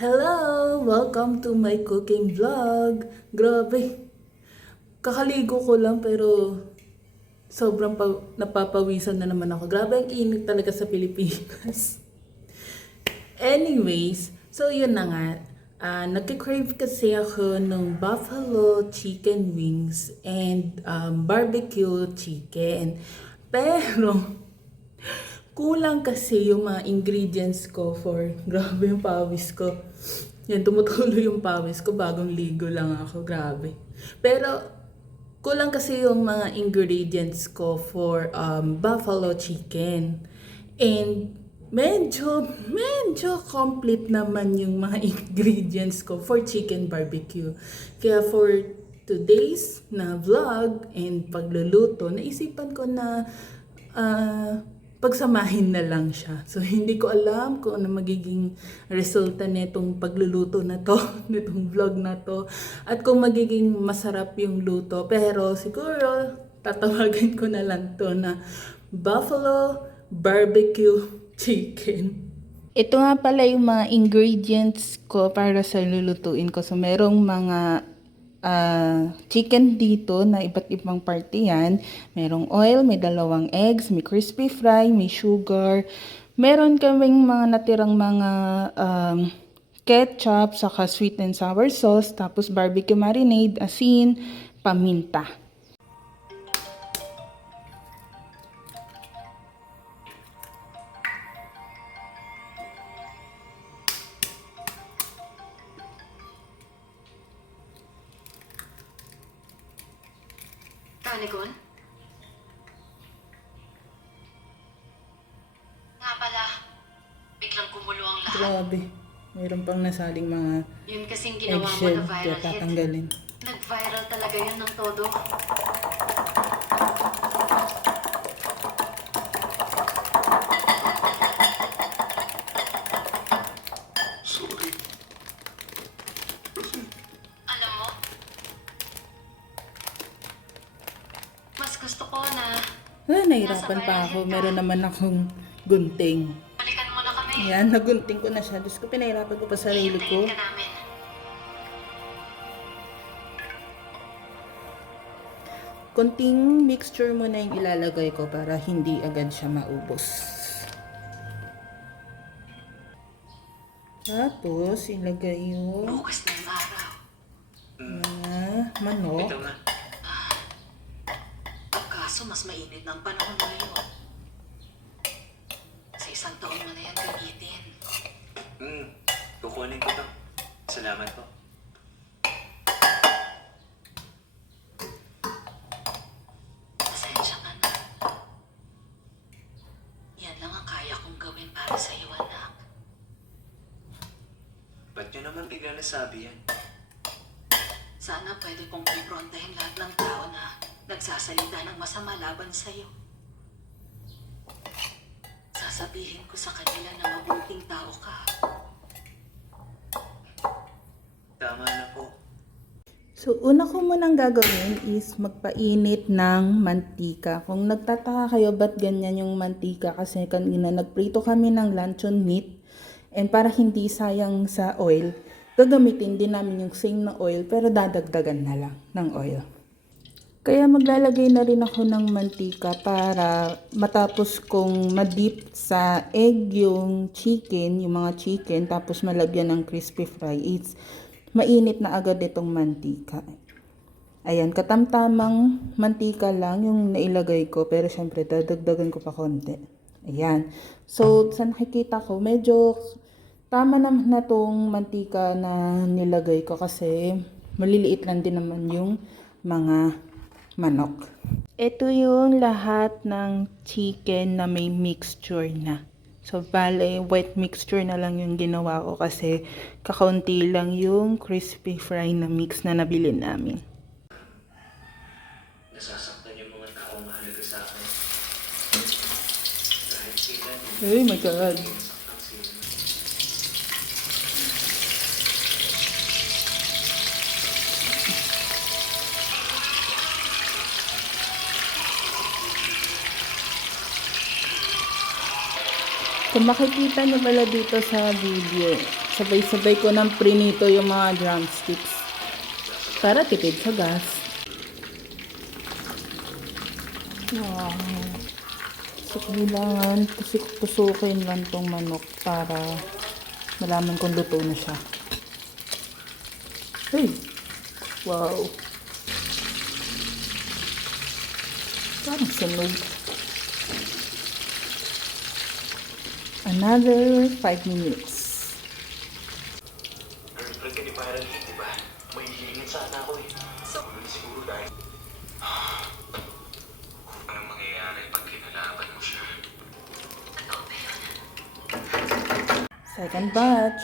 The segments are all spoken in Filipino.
Hello! Welcome to my cooking vlog. Grabe, kakaligo ko lang pero sobrang napapawisan na naman ako. Grabe ang init talaga sa Pilipinas. Anyways, so yun na nga. Nagka-crave kasi ako ng buffalo chicken wings and barbecue chicken. Pero kulang kasi yung mga ingredients ko for grabe yung pawis ko. Yan, tumutuloy yung pawis ko, bagong ligo lang ako, grabe. Pero kulang kasi yung mga ingredients ko for buffalo chicken. And medyo complete naman yung mga ingredients ko for chicken barbecue. Kaya for today's na vlog and pagluluto, naisipan ko na pagsamahin na lang siya. So, hindi ko alam kung ano magiging resulta nitong pagluluto na to, nitong vlog na to, at kung magiging masarap yung luto. Pero siguro, tatawagan ko na lang to na Buffalo Barbecue Chicken. Ito nga pala yung mga ingredients ko para sa lulutuin ko. So, merong mga chicken dito na iba't ibang parte yan. Merong oil, may 2 eggs, may crispy fry, may sugar. Meron kaming mga natirang mga ketchup, saka sweet and sour sauce, tapos barbecue marinade, asin, paminta. Kanigon? Nga pala, biglang kumulo ang lahat. Grabe, mayroon pang nasaling mga Yun kasing ginawa mo eggshell, na kaya viral hit. tatanggalin. Nag-viral talaga yun ng todo. Sorry. Alam mo, mas gusto ko na Nahirapan pa ako. Meron naman akong gunting. balikan mo na kami. Ayan, nagunting ko na siya. Diyos ko, pinahirapan ko pa sarili ko. Hihintayin ka namin. Konting mixture mo na yung ilalagay ko para hindi agad siya maubos. Tapos, ilagay yung Bukas na yung araw. manok. Ito nga. Ang kaso, mas mainit ng panahon ngayon. Sa 1 taon mo na yan gamitin. Kukunin ko to. Salamat po. Pasensya ka na. Yan lang ang kaya kong gawin para sa iyo, anak. Ba't nyo naman bigla nasabi yan? Sana pwede kong kumprontahin lahat ng tao na nagsasalita ng masama laban sa iyo. Sasabihin ko sa kanila na mabuting tao ka. Tama na po. So, una ko munang gagawin is magpainit ng mantika. Kung nagtataka kayo ba't ganyan yung mantika, kasi kanina nagprito kami ng luncheon meat. And para hindi sayang sa oil, gagamitin din namin yung same na oil pero dadagdagan na lang ng oil. Kaya maglalagay na rin ako ng mantika para matapos kong madip sa egg yung chicken, yung mga chicken, tapos malagyan ng crispy fry. It's mainit na agad itong mantika. Ayan, katamtamang mantika lang yung nailagay ko, pero syempre dadagdagan ko pa konti. Ayan. So, sa nakikita ko, medyo tama naman na tong mantika na nilagay ko kasi maliliit lang din naman yung mga manok. Ito yung lahat ng chicken na may mixture na. So, bale, wet mixture na lang yung ginawa ko kasi kakaunti lang yung crispy fry na mix na nabili namin. Nasasaktan yung mga taong mahalaga sa akin. Dahil sila, Oh my God. nasaktan sila. Kung makikita nyo pala dito sa video, Sabay-sabay ko ng prinito yung mga drumsticks. Para tipid sa gas. Wow. So, kailangan tusok-tusukin lang tong manok para malaman kung luto na siya. Hey! Wow! Parang sunog. Another 5 minutes. Girlfriend ka ni Viral Heat, di ba? May hilingin sana ako eh. So, Siguro dahil... Anong mangyayari pag kinalaban mo siya? totoo ba yun? Second batch.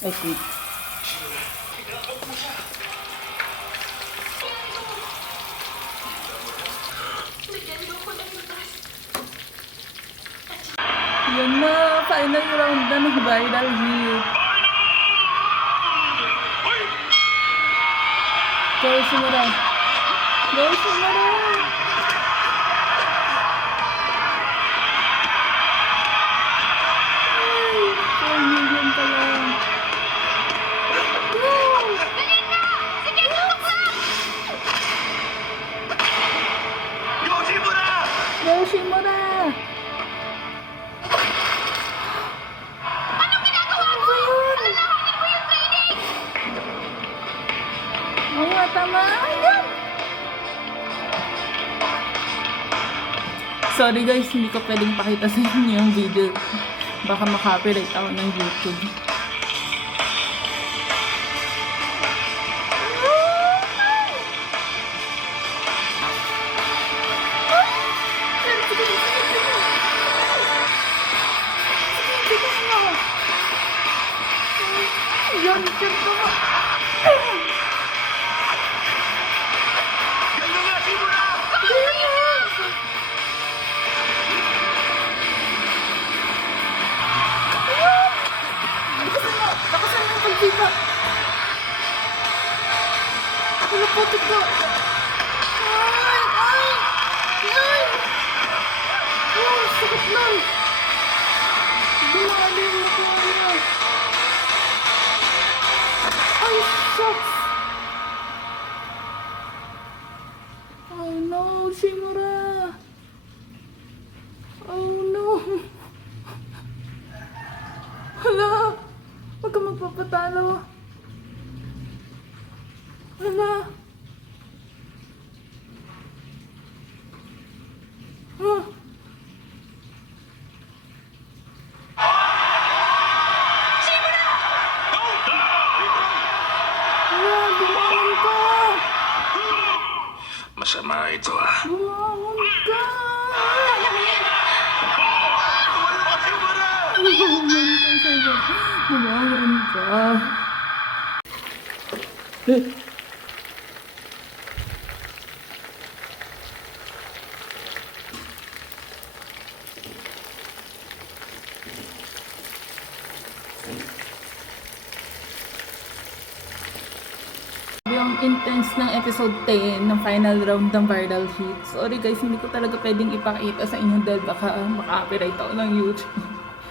Okay. Bigyan mo ko ng lutas. Yan na, final round na ng viral hit. Go, Simura. Go, Simura. Ay, 4 million pa lang. Go! Go, Simura! Anong ginagawa mo? Alalahanin mo yung training! Oo nga, tama. Ayan! Sorry guys, hindi ko pwedeng pakita sa inyo yung video. Baka makapiright ako ng YouTube. Yan, yan ko. Lakasan mo ang pagsipa. Wala po ito. Ay! Ay! Ay! Oh, sakit lang. Bumali mo ko ano. Ay, shucks. Oh no, Shimura. Oh no. Hala. Huwag ka magpapatalo. Hala. Huh. Hala, bumangon ka. Masama ito ah. Bumangon ka. Bumangon ka, sabi. Bumangon ka. Yung intense ng episode 10 ng final round ng viral hit. Sorry guys, hindi ko talaga pwedeng ipakita sa inyo dahil baka maka-copyright ako ng YouTube.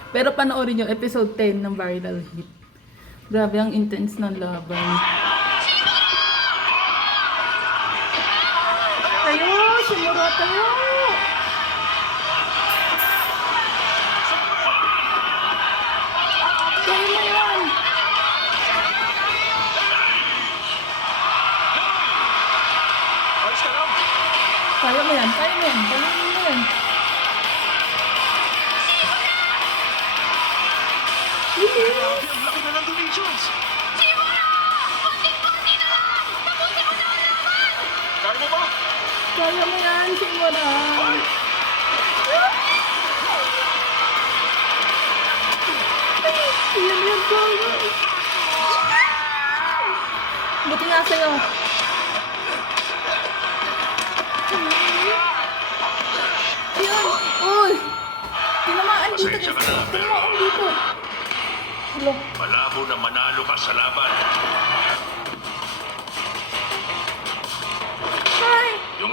Pero panoorin yung episode 10 ng viral hit. Grabe ang intense ng laban. Tayo! Simura tayo! Kaya mo yan! Kaya mo yan, kaya mo yan, kaya mo yan. Ang laki na ng donations! Kaya mo ba? Kaya mo yan, Simura. Yan yan, kaya. Buti nga sa'yo. Yan, uy. Tinamaan dito. Pasensya ka na, pero- Tinamaan dito. Hello. Malabo na manalo ka sa laban. Hi. Yung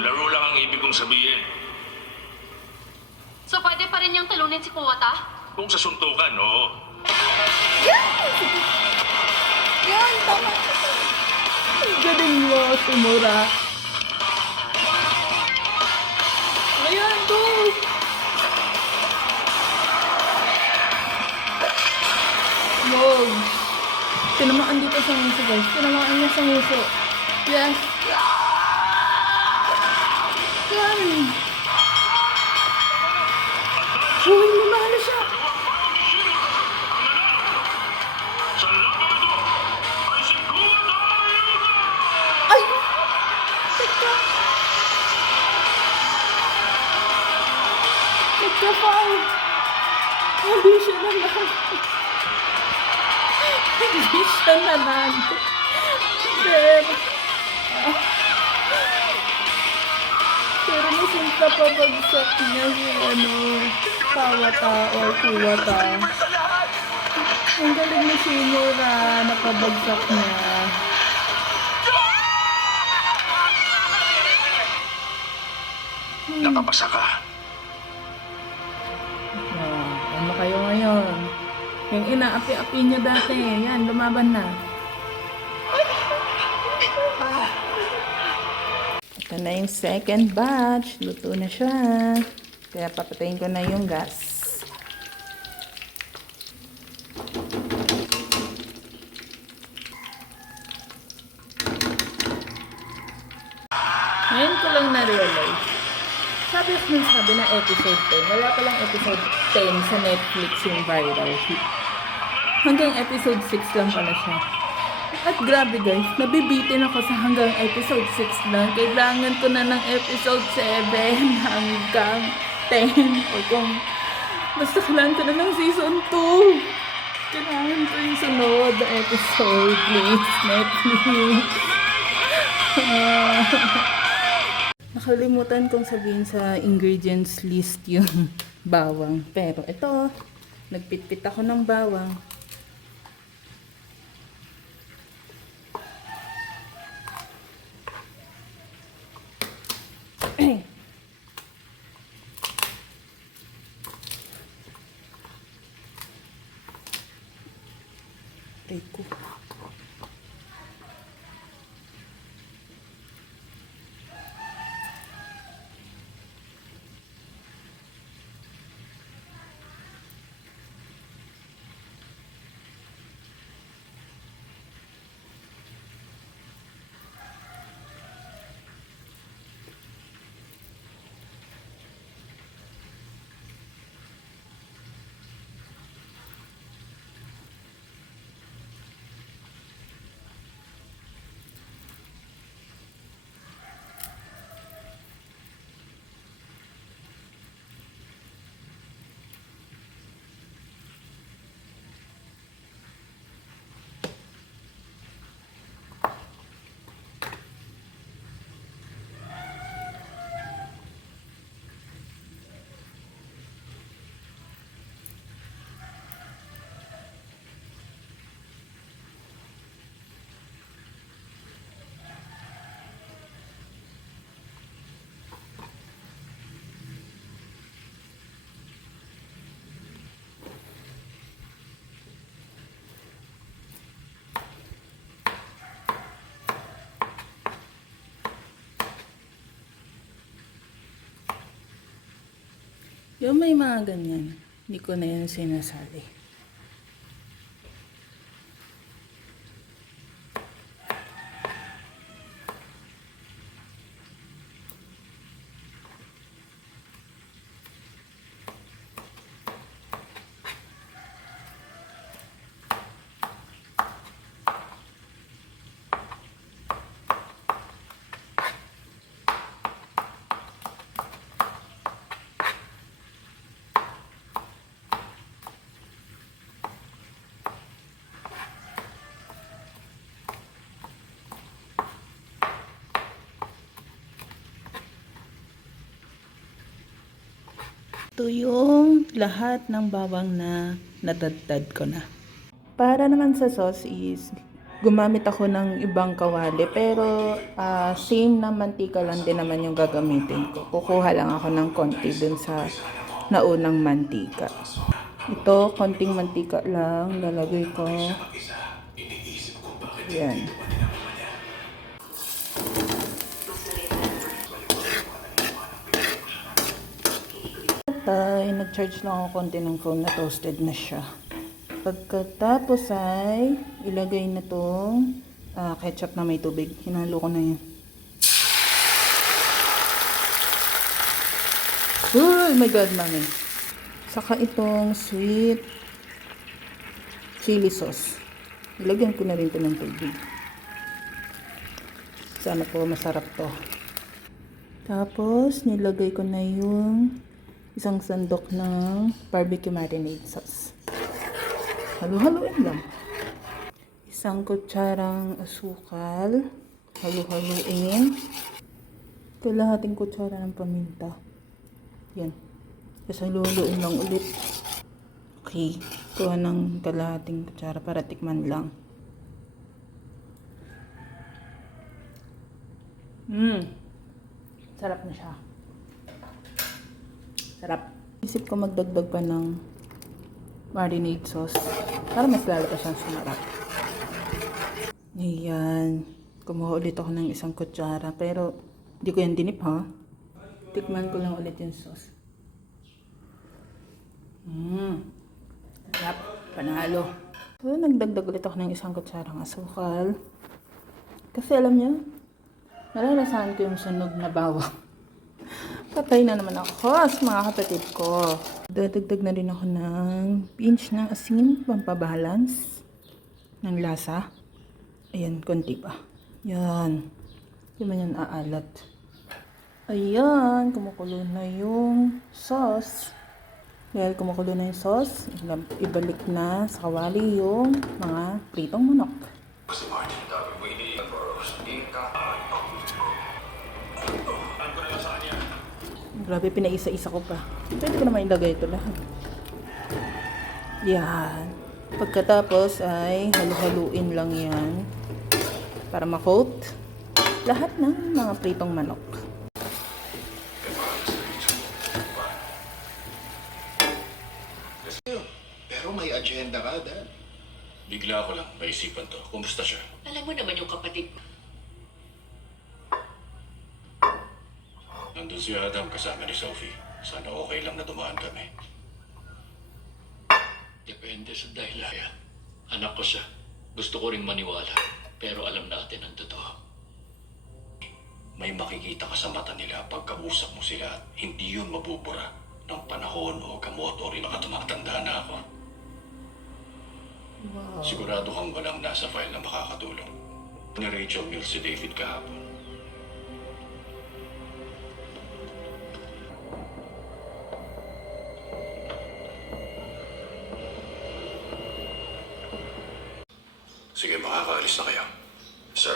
laro lang ang ibig kong sabihin. So, pwede pa rin yung talunin si Kuwata? Kung sa suntukan, oo. galing mo, Simura. Ayan, go! Wow! Tinamaan dito sa nguso, guys. Tinamaan niya sa nguso. Yes! Yan! Uy, lumalo siya! Sa laban ito ay si Kuwata Ayuda! Ay! Teka! Nagka-foul! Hindi siya nanalo. Hindi siya nanalo. Pero nasinta pa bagsak niya si Kawata or Kuwata. Ang galing ni Shimura, nakabagsak niya. Nakapasa ka. Ano kayo ngayon? Yung inaapi-api niyo dati, yan, lumaban na. Ito na yung second batch. Luto na siya. Kaya papatayin ko na yung gas. Ngayon ko lang na-realize. Sabi na episode 10. Wala palang episode 10 sa Netflix yung viral hit. Hanggang episode 6 lang pala siya. At grabe guys, nabibitin ako sa hanggang episode 6 lang. Kailangan ko na ng episode 7 hanggang 10. O kung basta kailangan ko na ng season 2. Kailangan ko yung sunod na episode, please. Netflix. Nakalimutan kong sabihin sa ingredients list yung bawang. Pero ito, nagpitpit ako ng bawang. Teko. Yung may mga ganyan, hindi ko na yun sinasali. Ito yung lahat ng bawang na nadadad ko na. Para naman sa sauce is gumamit ako ng ibang kawali pero same na mantika lang din naman yung gagamitin ko. Kukuha lang ako ng konti dun sa naunang mantika. Ito, konting mantika lang lalagay ko. Yan. ay nag-charge lang ako konti ng phone na toasted na siya. Pagkatapos ay ilagay na tong ketchup na may tubig. Hinalo ko na yan. Oh my God, mami. Saka itong sweet chili sauce. Ilagyan ko na rin ito ng tubig. Sana po masarap to. Tapos, nilagay ko na yung isang sandok ng barbecue marinade sauce. Halu-haluin lang. Isang kutsarang asukal. Halu-haluin. Kalahating kutsara ng paminta. Yan. Tapos halu-haluin lang ulit. Okay. Kuha ng kalahating kutsara para tikman lang. Sarap na siya. Sarap. Isip ko magdagdag pa ng marinade sauce para mas lalo pa siyang sumarap. Ayan. Kumuha ulit ako ng isang kutsara pero hindi ko yan dinip ha. Tikman ko lang ulit yung sauce. Sarap. Panalo. So, nagdagdag ulit ako ng isang kutsarang asukal. Kasi alam niyo, nararasahan ko yung sunog na bawang. Patay na naman ako sa mga kapatid ko. Dadagdag na rin ako ng pinch ng asin, pampabalance ng lasa. Ayan, konti pa. Yan. Hindi man yan aalat. Ayan, kumukulo na yung sauce. Dahil kumukulo na yung sauce, ibalik na sa kawali yung mga pritong manok. Grabe, pinaisa-isa ko pa. Pwede ko naman ilagay ito lahat. Yan. Pagkatapos ay halu-haluin lang yan para ma-coat lahat ng mga pritong manok. Pero may agenda ka, Dad. Bigla ko lang, naisipan to. Kumusta siya? Alam mo naman yung kapatid mo. Nandun si Adam kasama ni Sophie. Sana okay lang na dumaan kami. Depende sa dahilan. Anak ko siya. Gusto ko ring maniwala. Pero alam natin ang totoo. May makikita ka sa mata nila pagkausap mo sila at hindi yun mabubura ng panahon o gamot o rin baka tumatanda na ako. Wow. Sigurado kang walang nasa file na makakatulong. Ni Rachel Mills si David kahapon. Sige, makakaalis na kayo. Sir.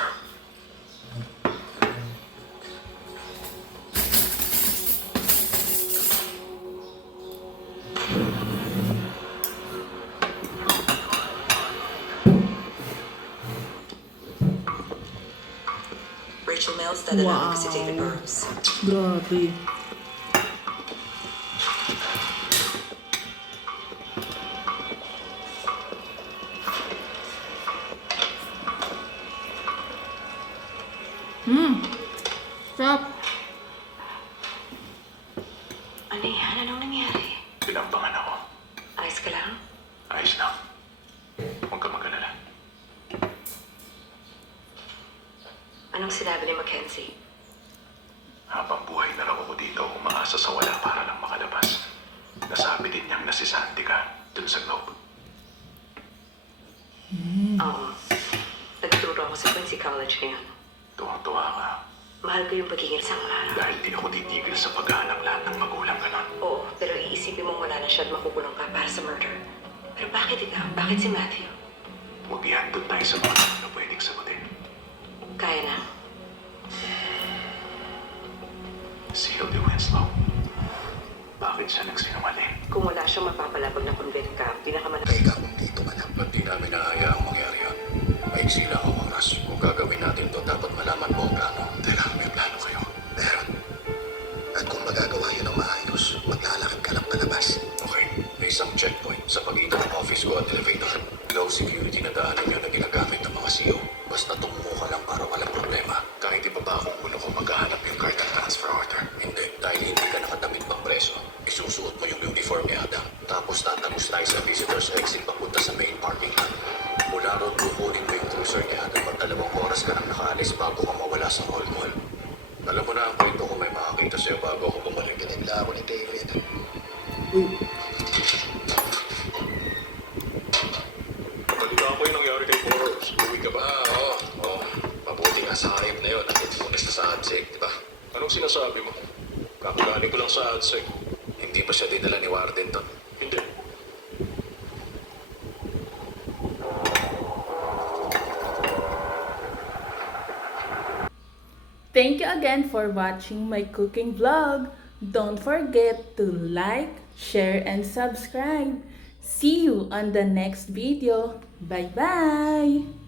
Rachel Mills, dadala ko si David Burrows. Grabe. Stop. Ano yan? Anong nangyari? Binambangan ako. Ayos ka lang? Ayos lang. Huwag ka mag-alala. Anong sinabi ni Mackenzie? Habang buhay na raw ako dito, umaasa sa wala para lang makalabas. Nasabi din niyang si Sandy ka dun sa Globe. Nagturo ako sa Quincy College ngayon. Tuwang-tuwa ka. Mahal ko yung pagiging isang araw. Dahil di ako titigil sa paghahanap lahat ng magulang ka nun. Oo, pero iisipin mong wala na siya at makukulong ka para sa murder. Pero bakit ikaw? Bakit si Matthew? Huwag ihandod tayo sa mga tanong na pwedeng sagutin. Kaya na. Si Hildy Winslow. Bakit siya nagsinungaling? Kung wala siyang mapapalabag na convict ka, pinakamalaki. Teka kung dito ka lang. Ba't di namin naayaang mangyari yun? Maiksi lang ang oras. Kung gagawin natin to, dapat malaman mo ang plano. Teka, may plano kayo. Meron. At kung magagawa yun ng maayos, maglalakad ka lang palabas. Okay, may isang checkpoint sa pagitan ng office ko at elevator. Low security na daanan yun na ginagamit ng mga CEO. Basta tumuko ka lang para walang problema. Kahit ibaba kung ulo ko maghahanap yung card and transfer order. Hindi, dahil hindi ka nakadamit pang preso. Isusuot mo Sir, kaya dapat 2 oras ka nang nakaalis bago ka mawala sa roll call. Alam mo na ang kwento kung may makakita sa'yo bago ako bumalik. Pinagla ako ni David. Balita ko yung nangyari kay Boros. Uwi ka ba? Oo. Mabuti nga sa hayop na yun. Nag-ipunis na sa ADSEC, di ba? Anong sinasabi mo? Kakagaling ko lang sa ADSEC. Hindi ba siya dinala ni Warden doon? Hindi. Thank you again for watching my cooking vlog. Don't forget to like, share, and subscribe. See you on the next video. Bye-bye!